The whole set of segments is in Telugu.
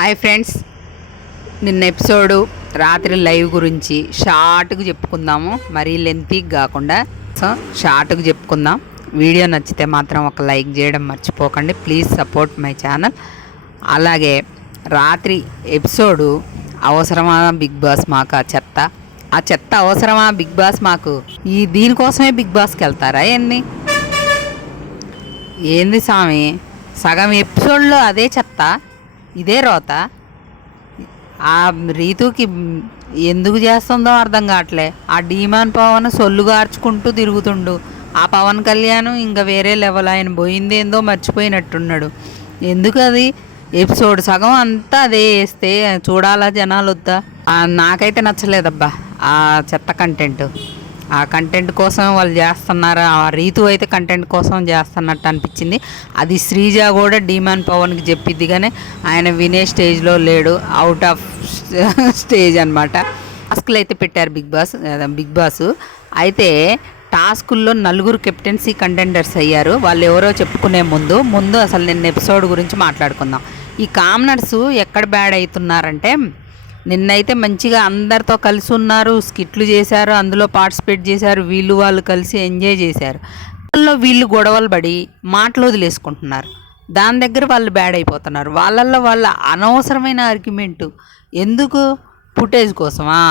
హాయ్ ఫ్రెండ్స్, నిన్న ఎపిసోడు రాత్రి లైవ్ గురించి షార్ట్గా చెప్పుకుందాము, మరీ లెంతీగా కాకుండా. సో షార్ట్గా చెప్పుకుందాం. వీడియో నచ్చితే మాత్రం ఒక లైక్ చేయడం మర్చిపోకండి. Please support my channel. అలాగే రాత్రి ఎపిసోడు అవసరమా బిగ్ బాస్ మాకు ఆ చెత్త అవసరమా బిగ్ బాస్ మాకు? దీనికోసమే బిగ్ బాస్కి వెళ్తారా ఏంది స్వామి? సగం ఎపిసోడ్లో అదే చెత్త, ఇదే రోత. ఆ రీతుకి ఎందుకు చేస్తుందో అర్థం కావట్లే. ఆ డీమాన్ పవన్ సొల్లు గార్చుకుంటూ తిరుగుతుండు. ఆ పవన్ కళ్యాణ్ ఇంకా వేరే లెవెల్, ఆయన పోయిందేందో మర్చిపోయినట్టున్నాడు. ఎందుకు అది ఎపిసోడ్ సగం అంతా అదే వేస్తే చూడాలా జనాలు వద్దా? నాకైతే నచ్చలేదబ్బా ఆ చెత్త కంటెంట్. ఆ కంటెంట్ కోసం వాళ్ళు చేస్తున్నారు. ఆ రీతు అయితే కంటెంట్ కోసం చేస్తున్నట్టు అనిపించింది. అది శ్రీజ కూడా డీమాన్ పవన్కి చెప్పిద్ది, కానీ ఆయన వినే స్టేజ్లో లేడు, అవుట్ ఆఫ్ స్టేజ్ అనమాట. టాస్క్లు అయితే పెట్టారు బిగ్ బాస్ అయితే టాస్కుల్లో 4 కెప్టెన్సీ కంటెండర్స్ అయ్యారు. వాళ్ళు ఎవరో చెప్పుకునే ముందు అసలు నిన్న ఎపిసోడ్ గురించి మాట్లాడుకుందాం. ఈ కామనర్స్ ఎక్కడ బ్యాడ్ అవుతున్నారంటే, నిన్నైతే మంచిగా అందరితో కలిసి ఉన్నారు, స్కిట్లు చేశారు, అందులో పార్టిసిపేట్ చేశారు, వాళ్ళు కలిసి ఎంజాయ్ చేశారు. వీళ్ళు గొడవలు పడి మాటలు వదిలేసుకుంటున్నారు. దాని దగ్గర వాళ్ళు బ్యాడ్ అయిపోతున్నారు. వాళ్ళ అనవసరమైన ఆర్గ్యుమెంటు ఎందుకు? ఫుటేజ్ కోసమా?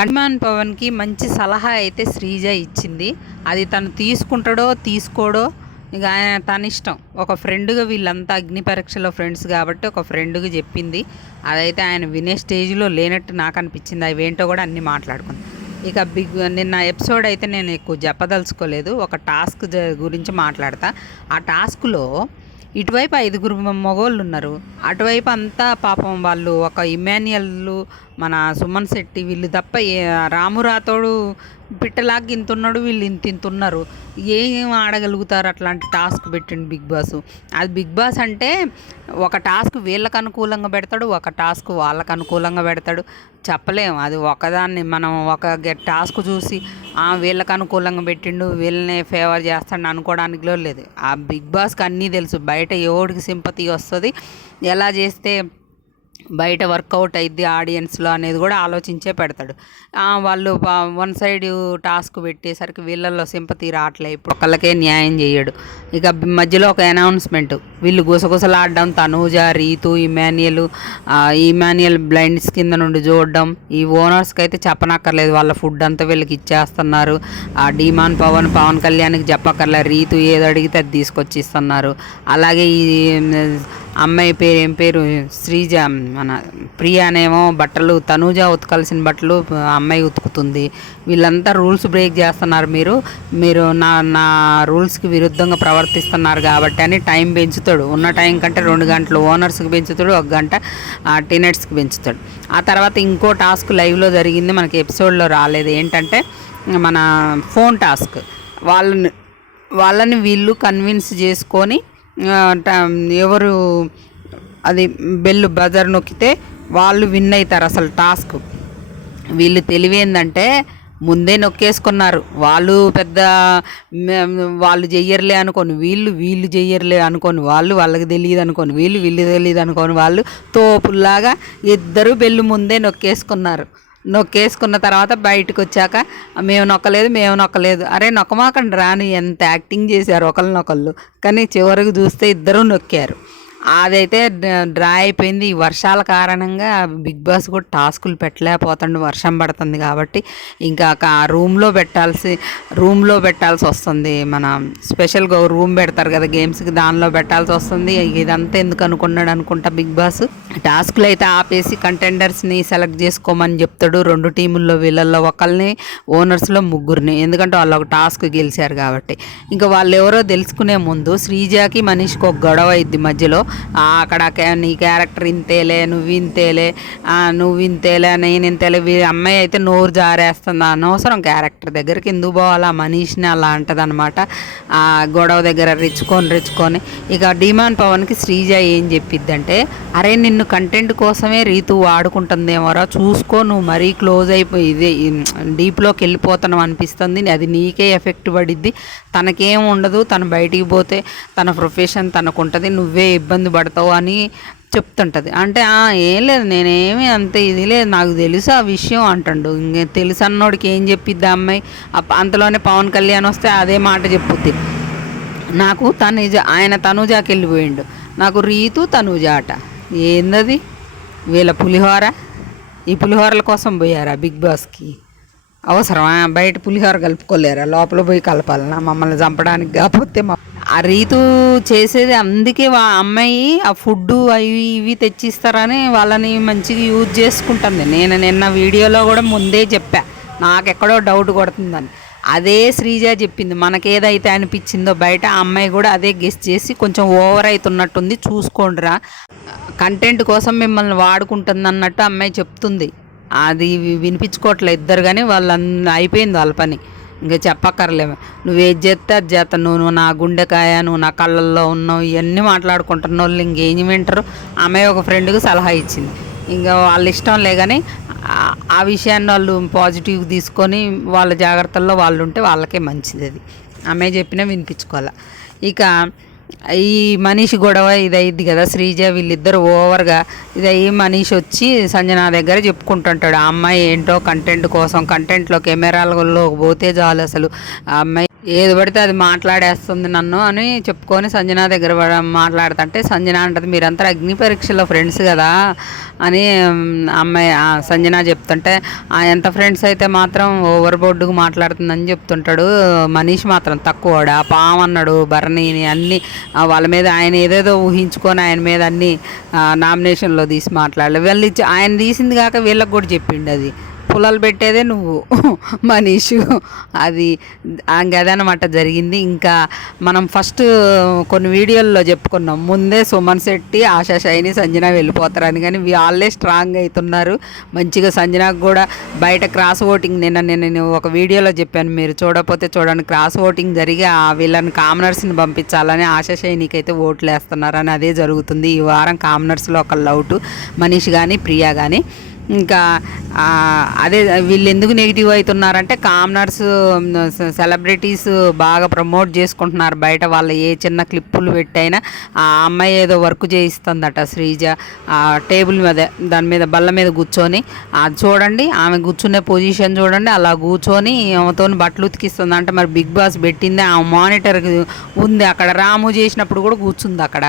కళ్యాణ్ పవన్కి మంచి సలహా అయితే శ్రీజ ఇచ్చింది. అది తను తీసుకుంటాడో తీసుకోడో ఇక ఆయన తన ఇష్టం. ఒక ఫ్రెండ్గా, వీళ్ళంతా అగ్ని పరీక్షలో ఫ్రెండ్స్ కాబట్టి ఒక ఫ్రెండ్గా చెప్పింది. అదైతే ఆయన వినే స్టేజ్లో లేనట్టు నాకు అనిపించింది. అవి ఏంటో కూడా అన్నీ మాట్లాడుకుంది. ఇక నిన్న ఎపిసోడ్ అయితే నేను ఎక్కువ చెప్పదలుచుకోలేదు. ఒక టాస్క్ గురించి మాట్లాడతా. ఆ టాస్క్లో ఇటువైపు 5 మగోళ్ళు ఉన్నారు, అటువైపు అంతా పాపం వాళ్ళు ఒక ఇమాన్యుయల్, మన సుమన్ శెట్టి, వీళ్ళు తప్ప రాము రాతోడు పిట్టలాగా ఇంతున్నాడు, వీళ్ళు ఇంతున్నారు. ఏం ఆడగలుగుతారు? అట్లాంటి టాస్క్ పెట్టండి బిగ్ బాస్. అది బిగ్ బాస్ అంటే ఒక టాస్క్ వీళ్ళకి అనుకూలంగా పెడతాడు, ఒక టాస్క్ వాళ్ళకు అనుకూలంగా పెడతాడు. చెప్పలేము. అది ఒకదాన్ని మనం ఒక టాస్క్ చూసి వీళ్ళకి అనుకూలంగా పెట్టిండు, వీళ్ళనే ఫేవర్ చేస్తాడు అనుకోవడానికి లేదు. ఆ బిగ్ బాస్కి అన్నీ తెలుసు. బయట ఎవడికి సింపతి వస్తుంది, ఎలా చేస్తే బయట వర్కౌట్ అయింది ఆడియన్స్లో అనేది కూడా ఆలోచించే పెడతాడు. వాళ్ళు వన్ సైడ్ టాస్క్ పెట్టేసరికి వీళ్ళల్లో సింపతి రావట్లే. ఇప్పుడు ఒకళ్ళకే న్యాయం చేయడు. ఇక మధ్యలో ఒక అనౌన్స్మెంట్, వీళ్ళు గుసగుసలాడడం, తనూజ, రీతు, ఇమాన్యుయల్ బ్లైండ్స్ కింద నుండి చూడడం. ఈ ఓనర్స్కి అయితే చెప్పనక్కర్లేదు, వాళ్ళ ఫుడ్ అంతా వీళ్ళకి ఇచ్చేస్తున్నారు. ఆ డీమాన్ పవన్ కళ్యాణ్కి చెప్పక్కర్లేదు, రీతు ఏది అడిగితే అది తీసుకొచ్చి ఇస్తున్నారు. అలాగే ఈ అమ్మాయి ఏం పేరు శ్రీజ, మన ప్రియానేమో బట్టలు, తనూజ ఉతకాల్సిన బట్టలు అమ్మాయి ఉతుకుతుంది. వీళ్ళంతా రూల్స్ బ్రేక్ చేస్తున్నారు. మీరు నా రూల్స్కి విరుద్ధంగా ప్రవర్తిస్తున్నారు కాబట్టి అని టైం పెంచుతాడు. ఉన్న టైం కంటే 2 గంటలు ఓనర్స్కి పెంచుతాడు, 1 గంట టీనెట్స్కి పెంచుతాడు. ఆ తర్వాత ఇంకో టాస్క్ లైవ్లో జరిగింది, మనకి ఎపిసోడ్లో రాలేదు. ఏంటంటే మన ఫోన్ టాస్క్. వాళ్ళని వీళ్ళు కన్విన్స్ చేసుకొని ఎవరు అది బజర్ నొక్కితే వాళ్ళు విన్ అవుతారు. అసలు టాస్క్ వీళ్ళు తెలివేందంటే ముందే నొక్కేసుకున్నారు. వాళ్ళు చెయ్యర్లే అనుకోని వీళ్ళు చెయ్యర్లే అనుకోని వాళ్ళకి తెలియదు అనుకోని వీళ్ళు తెలియదు అనుకోని వాళ్ళు తోపుల్లాగా ఇద్దరు బెల్లు ముందే నొక్కేసుకున్న తర్వాత బయటకు వచ్చాక మేము నొక్కలేదు. అరే నొక్కమాకండి రాని, ఎంత యాక్టింగ్ చేశారు ఒకళ్ళనొకళ్ళు. కానీ చివరికి చూస్తే ఇద్దరూ నొక్కారు. అదైతే డ్రా అయిపోయింది. ఈ వర్షాల కారణంగా బిగ్ బాస్ కూడా టాస్కులు పెట్టలేకపోతుండు, వర్షం పడుతుంది కాబట్టి. ఇంకా రూమ్లో పెట్టాల్సి వస్తుంది. మన స్పెషల్గా రూమ్ పెడతారు కదా గేమ్స్కి, దానిలో పెట్టాల్సి వస్తుంది. ఇదంతా ఎందుకు అనుకుంటా బిగ్ బాస్. టాస్కులు అయితే ఆపేసి కంటెండర్స్ని సెలెక్ట్ చేసుకోమని చెప్తాడు. 2 టీముల్లో వీళ్ళల్లో ఒకళ్ళని, ఓనర్స్లో 3 ఎందుకంటే వాళ్ళు ఒక టాస్క్ గెలిచారు కాబట్టి. ఇంకా వాళ్ళు ఎవరో తెలుసుకునే ముందు శ్రీజాకి మనీష్కి ఒక గొడవ అయింది మధ్యలో. అక్కడ నీ క్యారెక్టర్ ఇంతేలే, నువ్వు ఇంతేలే, నేను ఇంతేలే. అమ్మాయి అయితే నోరు జారేస్తుంది. అనవసరం క్యారెక్టర్ దగ్గరికి ఎందుకు పోవాలా? మనీష్ని అలా అంటదనమాట. ఆ గొడవ దగ్గర రెచ్చుకొని ఇక డీమాన్ పవన్కి శ్రీజ ఏం చెప్పిద్దంటే, అరే నిన్ను కంటెంట్ కోసమే రీతు వాడుకుంటుందేమోరా, చూసుకో, నువ్వు మరీ క్లోజ్ అయిపోయి ఇదే డీప్లోకి వెళ్ళిపోతాను అనిపిస్తుంది, అది నీకే ఎఫెక్ట్ పడిద్ది, తనకేం ఉండదు, తను బయటికి పోతే తన ప్రొఫెషన్ తనకు ఉంటుంది, నువ్వే ఇబ్బంది పడతావు అని చెప్తుంటుంది. అంటే ఏం లేదు, నేనేమి అంత ఇది లేదు, నాకు తెలుసు ఆ విషయం అంటాడు. ఇంక తెలుసు అన్నోడికి ఏం చెప్పిద్ది ఆ అమ్మాయి? అంతలోనే పవన్ కళ్యాణ్ వస్తే అదే మాట చెప్పుద్ది. నాకు ఆయన తనుజాకి వెళ్ళిపోయిండు, నాకు రీతు తనుజ అట. ఏందది వీళ్ళ పులిహోర? ఈ పులిహోరల కోసం పోయారా బిగ్ బాస్కి? అవసరమా? బయట పులిహోర కలుపుకోలేరా? లోపల పోయి కలపాలన్నా మమ్మల్ని చంపడానికి? కాకపోతే ఆ రీతు చేసేది అందుకే అమ్మాయి ఆ ఫుడ్ అవి ఇవి తెచ్చిస్తారని వాళ్ళని మంచిగా యూజ్ చేసుకుంటుంది. నేను నిన్న వీడియోలో కూడా ముందే చెప్పా, నాకెక్కడో డౌట్ కొడుతుందని. అదే శ్రీజ చెప్పింది, మనకేదైతే అనిపించిందో బయట ఆ అమ్మాయి కూడా అదే గెస్ చేసి కొంచెం ఓవర్ అవుతున్నట్టుంది, చూసుకోండిరా, కంటెంట్ కోసం మిమ్మల్ని వాడుకుంటుంది అన్నట్టు అమ్మాయి చెప్తుంది. అది వినిపించుకోవట్లేదు ఇద్దరు, కానీ అయిపోయింది వాళ్ళ పని, ఇంకా చెప్పక్కర్లేము. నువ్వేది చేస్తే అది చేస్తా, నువ్వు నా గుండెకాయ, నువ్వు నా కళ్ళల్లో ఉన్నావు, ఇవన్నీ మాట్లాడుకుంటున్న వాళ్ళు ఇంకేం వింటారు? అమ్మాయి ఒక ఫ్రెండ్కి సలహా ఇచ్చింది, ఇంకా వాళ్ళ ఇష్టంలే. కానీ ఆ విషయాన్ని వాళ్ళు పాజిటివ్ తీసుకొని వాళ్ళ జాగ్రత్తల్లో వాళ్ళు ఉంటే వాళ్ళకే మంచిది. అది అమ్మాయి చెప్పినా వినిపించుకోవాలి. ఇక ఈ మనీష్ గొడవ ఇదైద్ది కదా, శ్రీజ వీళ్ళిద్దరు ఓవర్గా ఇదయ్యి మనీష్ వచ్చి సంజన దగ్గర చెప్పుకుంటుంటాడు. ఆ అమ్మాయి ఏంటో కంటెంట్ కోసం, కంటెంట్లో కెమెరాలలో పోతే చాలు అసలు ఆ అమ్మాయి ఏది పడితే అది మాట్లాడేస్తుంది నన్ను అని చెప్పుకొని సంజన దగ్గర మాట్లాడుతుంటే సంజన అంటది, మీరంతా అగ్ని పరీక్షలో ఫ్రెండ్స్ కదా అని అమ్మాయి సంజన చెప్తుంటే, ఎంత ఫ్రెండ్స్ అయితే మాత్రం ఓవర్ బోర్డుకు మాట్లాడుతుందని చెప్తుంటాడు. మనీష్ మాత్రం తక్కువడు, ఆ పాము అన్నాడు భరణిని అన్నీ వాళ్ళ మీద ఆయన ఏదేదో ఊహించుకొని ఆయన మీద అన్నీ నామినేషన్లో తీసి మాట్లాడలే. వీళ్ళు ఆయన తీసింది కాక వీళ్ళకి కూడా చెప్పిండు, అది పుల్లలు పెట్టేదే నువ్వు మనీషు. అది అదనమాట జరిగింది. ఇంకా మనం ఫస్ట్ కొన్ని వీడియోల్లో చెప్పుకున్నాం, ముందే సుమన్ శెట్టి, ఆశా షైని, సంజన వెళ్ళిపోతారని. కానీ వాళ్ళే స్ట్రాంగ్ అవుతున్నారు మంచిగా. సంజనకు కూడా బయట క్రాస్ ఓటింగ్ నేను ఒక వీడియోలో చెప్పాను, మీరు చూడకపోతే చూడండి. క్రాస్ ఓటింగ్ జరిగి వీళ్ళని కామనర్స్ని పంపించాలని ఆశా షైనికి అయితే ఓట్లు వేస్తున్నారని అదే జరుగుతుంది ఈ వారం. కామనర్స్లో ఒకళ్ళు అవుట్, మనీష్ కానీ ప్రియా కానీ. ఇంకా అదే వీళ్ళు ఎందుకు నెగిటివ్ అవుతున్నారంటే, కామనర్స్ సెలబ్రిటీస్ బాగా ప్రమోట్ చేసుకుంటున్నారు బయట. వాళ్ళ ఏ చిన్న క్లిప్పులు పెట్టైనా ఆ అమ్మాయి ఏదో వర్క్ చేయిస్తుందట శ్రీజ, టేబుల్ మీద దాని మీద బల్ల మీద కూర్చొని. అది చూడండి, ఆమె కూర్చునే పొజిషన్ చూడండి, అలా కూర్చొని ఆమెతో బట్టలు ఉతికిస్తుంది అంటే. మరి బిగ్ బాస్ పెట్టింది ఆ మానిటర్ ఉంది అక్కడ, రాము చేసినప్పుడు కూడా కూర్చుంది అక్కడ,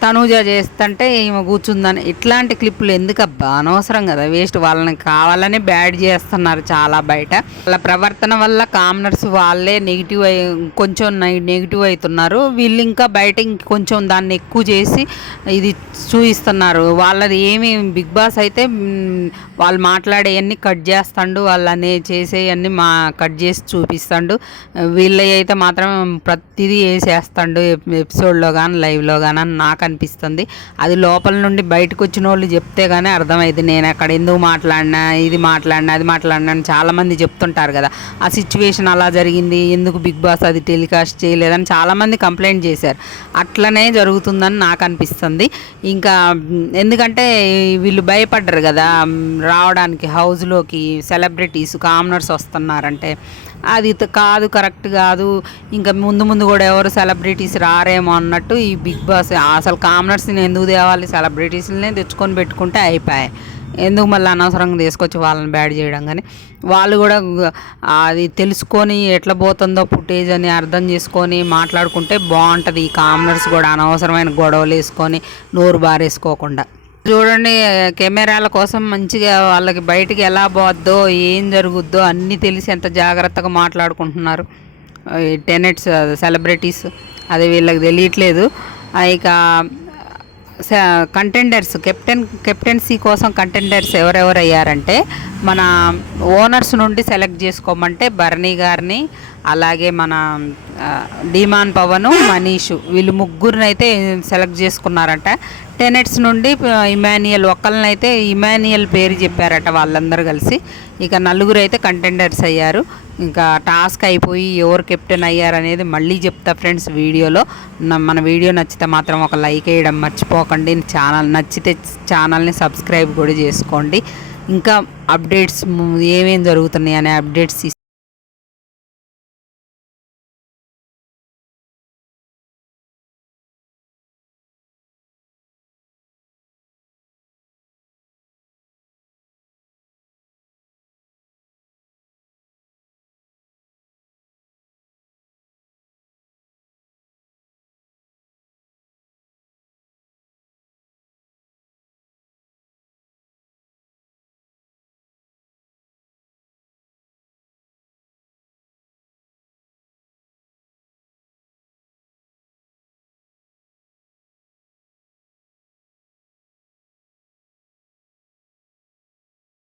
తనూజ చేస్తుంటే ఈమె కూర్చుందని. ఇట్లాంటి క్లిప్పులు ఎందుకబ్బా, అనవసరం కదా, వేస్ట్. వాళ్ళని కావాలని బ్యాడ్ చేస్తున్నారు చాలా బయట. వాళ్ళ ప్రవర్తన వల్ల కామనర్స్ వాళ్ళే కొంచెం నెగిటివ్ అవుతున్నారు. వీళ్ళు ఇంకా బయట ఇంకొంచెం దాన్ని ఎక్కువ చేసి ఇది చూపిస్తున్నారు. వాళ్ళది ఏమి బిగ్ బాస్ అయితే వాళ్ళు మాట్లాడేవన్నీ కట్ చేస్తాడు, వాళ్ళని చేసేవన్నీ కట్ చేసి చూపిస్తాడు. వీళ్ళవి అయితే మాత్రం ప్రతిదీ వేసేస్తాడు ఎపిసోడ్లో కానీ లైవ్లో కానీ అని నాకు అనిపిస్తుంది. అది లోపల నుండి బయటకు వచ్చిన వాళ్ళు చెప్తే కానీ అర్థమైంది. నేను అక్కడ ఎందుకు మాట్లాడినా, ఇది మాట్లాడినా, అది మాట్లాడినా అని చాలామంది చెప్తుంటారు కదా. ఆ సిచ్యువేషన్ అలా జరిగింది, ఎందుకు బిగ్ బాస్ అది టెలికాస్ట్ చేయలేదని చాలామంది కంప్లైంట్ చేశారు. అట్లనే జరుగుతుందని నాకు అనిపిస్తుంది. ఇంకా ఎందుకంటే వీళ్ళు భయపడ్డారు కదా రావడానికి హౌస్లోకి, సెలబ్రిటీస్ కామనర్స్ వస్తున్నారంటే. అది కాదు, కరెక్ట్ కాదు. ఇంకా ముందు కూడా ఎవరు సెలబ్రిటీస్ రారేమో అన్నట్టు ఈ బిగ్ బాస్ అసలు కామనర్స్ని ఎందుకు తేవాలి, సెలబ్రిటీస్ని తెచ్చుకొని పెట్టుకుంటే అయిపోయాయి. ఎందుకు మళ్ళీ అనవసరంగా తీసుకొచ్చి వాళ్ళని బ్యాడ్ చేయడం? కానీ వాళ్ళు కూడా అది తెలుసుకొని ఎట్లా పోతుందో ఫుటేజ్ అని అర్థం చేసుకొని మాట్లాడుకుంటే బాగుంటుంది. ఈ కామనర్స్ కూడా అనవసరమైన గొడవలు వేసుకొని నోరు బారేసుకోకుండా. చూడండి, కెమెరాల కోసం మంచిగా వాళ్ళకి బయటికి ఎలా పోద్దో ఏం జరుగుద్దో అన్నీ తెలిసి ఎంత జాగ్రత్తగా మాట్లాడుకుంటున్నారు టెనెట్స్ సెలబ్రిటీస్. అది వీళ్ళకి తెలియట్లేదు. ఇక కంటెండర్స్ కెప్టెన్సీ కోసం కంటెండర్స్ ఎవరెవరు అయ్యారంటే, మన ఓనర్స్ నుండి సెలెక్ట్ చేసుకోమంటే భరణి గారిని, అలాగే మన డిమాన్ పవన్, మనీష్, వీళ్ళు ముగ్గురినైతే సెలెక్ట్ చేసుకున్నారంట. టెనెట్స్ నుండి ఇమాన్యుయల్ ఒక్కరినైతే ఇమాన్యుయల్ పేరు చెప్పారట వాళ్ళందరూ కలిసి. ఇక నలుగురు అయితే కంటెండర్స్ అయ్యారు. ఇంకా టాస్క్ అయిపోయి ఎవరు కెప్టెన్ అయ్యారనేది మళ్ళీ చెప్తా ఫ్రెండ్స్ వీడియోలో. మన వీడియో నచ్చితే మాత్రం ఒక లైక్ వేయడం మర్చిపోకండి. నచ్చితే ఛానల్ని సబ్స్క్రైబ్ కూడా చేసుకోండి. ఇంకా అప్డేట్స్ ఏమేమి జరుగుతున్నాయి అనే అప్డేట్స్